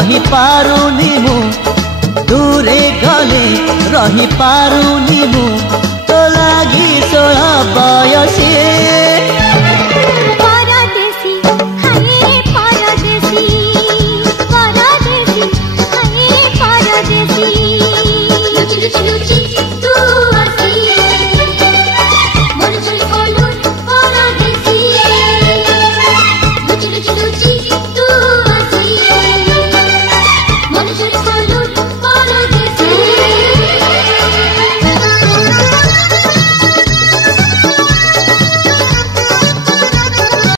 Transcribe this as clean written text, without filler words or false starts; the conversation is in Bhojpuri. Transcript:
रही पारुनी मु दूरे गले रही पारुनी मु तो लागी 16 बयसी